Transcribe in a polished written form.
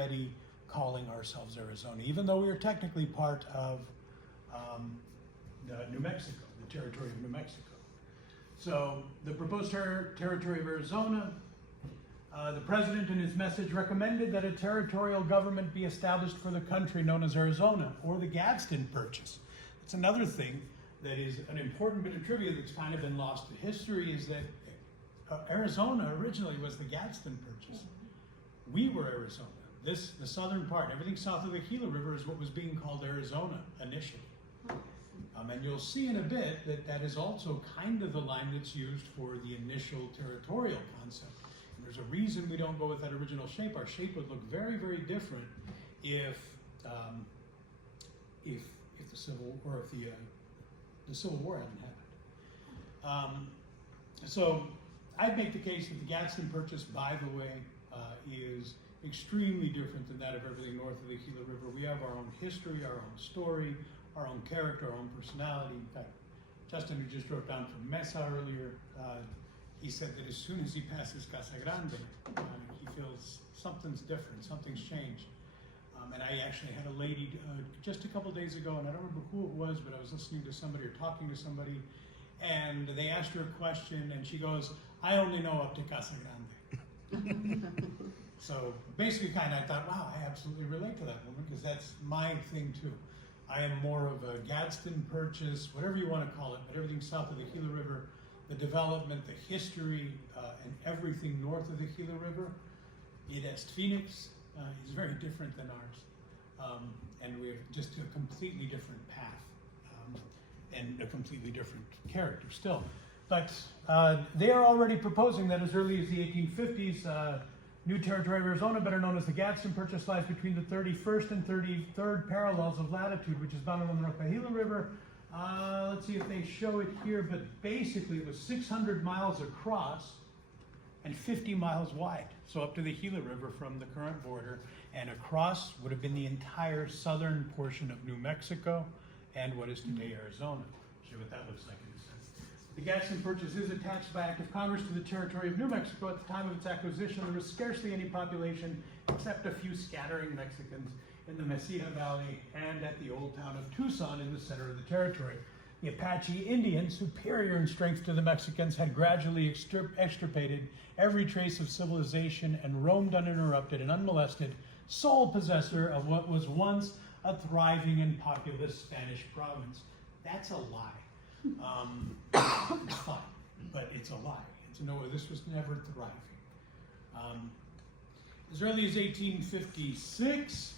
already calling ourselves Arizona, even though we are technically part of New Mexico, the territory of New Mexico. So the proposed territory of Arizona, the president in his message recommended that a territorial government be established for the country known as Arizona, or the Gadsden Purchase. It's another thing that is an important bit of trivia that's kind of been lost to history, is that Arizona originally was the Gadsden Purchase. We were Arizona. The southern part, everything south of the Gila River, is what was being called Arizona initially. And you'll see in a bit that that is also kind of the line that's used for the initial territorial concept. And there's a reason we don't go with that original shape. Our shape would look very, very different if the Civil War hadn't happened. So I'd make the case that the Gadsden Purchase, by the way, is extremely different than that of everything north of the Gila River. We have our own history, our own story, our own character, our own personality. In fact, Justin, who just drove down from Mesa earlier, he said that as soon as he passes Casa Grande, he feels something's different, something's changed. And I actually had a lady just a couple days ago, and I don't remember who it was, but I was listening to somebody or talking to somebody, and they asked her a question, and she goes, "I only know up to Casa Grande." So basically, kind of, I thought, wow, I absolutely relate to that woman, because that's my thing too. I am more of a Gadsden Purchase, whatever you want to call it, but everything south of the Gila River, the development, the history, and everything north of the Gila River, East Phoenix, is very different than ours. And we have just a completely different path, and a completely different character still. But they are already proposing that as early as the 1850s, new territory of Arizona, better known as the Gadsden Purchase, lies between the 31st and 33rd parallels of latitude, which is bounded on the North Gila River. Let's see if they show it here, but basically it was 600 miles across and 50 miles wide. So up to the Gila River from the current border, and across would have been the entire southern portion of New Mexico and what is today Arizona. Show you what that looks like in a second. The Gadsden Purchase is attached by act of Congress to the territory of New Mexico. At the time of its acquisition, there was scarcely any population except a few scattering Mexicans in the Mesilla Valley and at the old town of Tucson in the center of the territory. The Apache Indians, superior in strength to the Mexicans, had gradually extirpated every trace of civilization and roamed uninterrupted and unmolested, sole possessor of what was once a thriving and populous Spanish province. That's a lie. It's fine, but it's a lie. This was never thriving. As early as 1856,